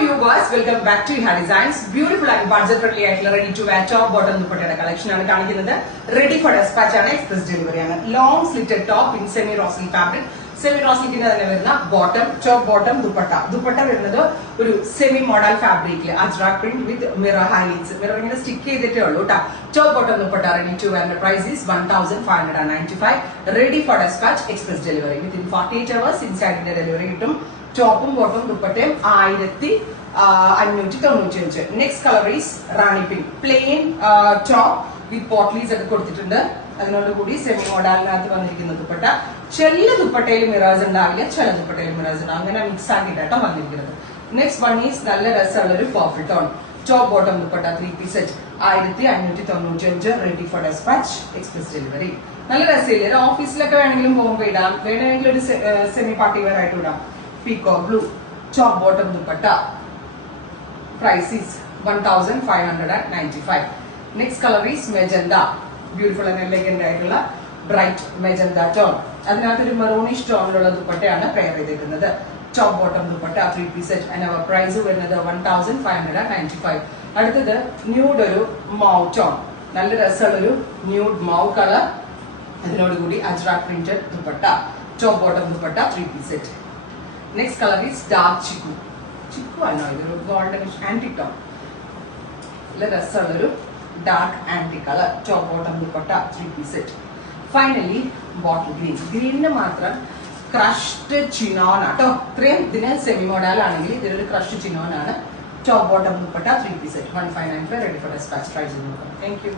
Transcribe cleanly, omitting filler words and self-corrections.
viewers, welcome back to Iha Designs. Beautiful and budget friendly ആയിട്ടുള്ള ready to wear top bottom ദുപ്പട്ടയുടെ collection ആണ് കാണിക്കുന്നത്. Ready for dispatch ആണ്, express delivery ആണ്. Long slitted top in semi raw silk fabric. Semi raw silk തന്നെ വരുന്ന bottom top bottom dupatta വരുന്നത് ഒരു സെമി മോഡൽ ഫാബ്രിക്കിൽ ajrak print with mirror highlights. Mirror ഇങ്ങനെ സ്റ്റിക്ക് ചെയ്തിട്ടേ ഉള്ളൂ കേട്ടോ. Top bottom dupatta ready to wear price is 1595. ready for dispatch, express delivery. Within 48 hours inside the delivery കിട്ടും. ടോപ്പും ബോട്ടും ദുപ്പട്ടയും 1595. Next colour is rani pink. Plain top with potlis ഒക്കെ കൊടുത്തിട്ടുണ്ട്. അതിനോടുകൂടി സെമി മോഡലിനകത്ത് വന്നിരിക്കുന്ന ദുപ്പട്ട. ചില ദുപ്പട്ടയിൽ മിറേഴ്സ് ഉണ്ടാവില്ല, ചില ദുപ്പട്ടയിൽ മിറേഴ്സ് ഉണ്ടാവും. അങ്ങനെ മിക്സ് ആക്കിയിട്ടാണ് വന്നിരിക്കുന്നത്. നെക്സ്റ്റ് വൺ ഈസ് നല്ല രസമുള്ള ഒരു purple tone top bottom dupatta 3-piece set 1595. Ready for dispatch, express delivery. നല്ല രസമില്ല. ഓഫീസിലൊക്കെ വേണമെങ്കിലും പോകുമ്പോൾ ഇടാം, വേണമെങ്കിൽ ഒരു സെമി പാർട്ടി വെയർ ആയിട്ട് ഇടാം. Peacock blue top bottom dupatta price is 1595. Next colour is magenta. Beautiful and elegant ആയിട്ടുള്ള ബ്രൈറ്റ് മെജന്ത ടോൺ. അതിനകത്തൊരു മെറൂണിഷ് ടോണിലുള്ള ദുപ്പട്ടയാണ് പെയർ ചെയ്തിരിക്കുന്നത്. Top bottom dupatta 3-piece set and our price വരുന്നത് 1595. അടുത്തത് ന്യൂഡ് ഒരു മൗ ടോൺ. നല്ല രസമുള്ളൊരു ന്യൂഡ് മൗ കളർ. അതിനോടുകൂടി ajrak printed dupatta top bottom dupatta 3-piece set. Next colour is dark chikoo ആണോ ഇതൊരു ഗോൾഡൻ ആന്റിക് ടോൺ. നല്ല രസമുള്ളൊരു dark antique colour top bottom dupatta 3-piece set. Finally bottle ഗ്രീനിന് മാത്രം ക്രഷ്ഡ് ചിനോൺ ആട്ടോ. ഇത്രയും ഇതിന് സെമി മോഡൽ ആണെങ്കിൽ ഇതിലൊരു ക്രഷ്ഡ് ചിനോൺ ആണ്. Top bottom dupatta 3-piece set 1595. Ready for dispatch. Try ചെയ്ത് നോക്കാം. Thank U.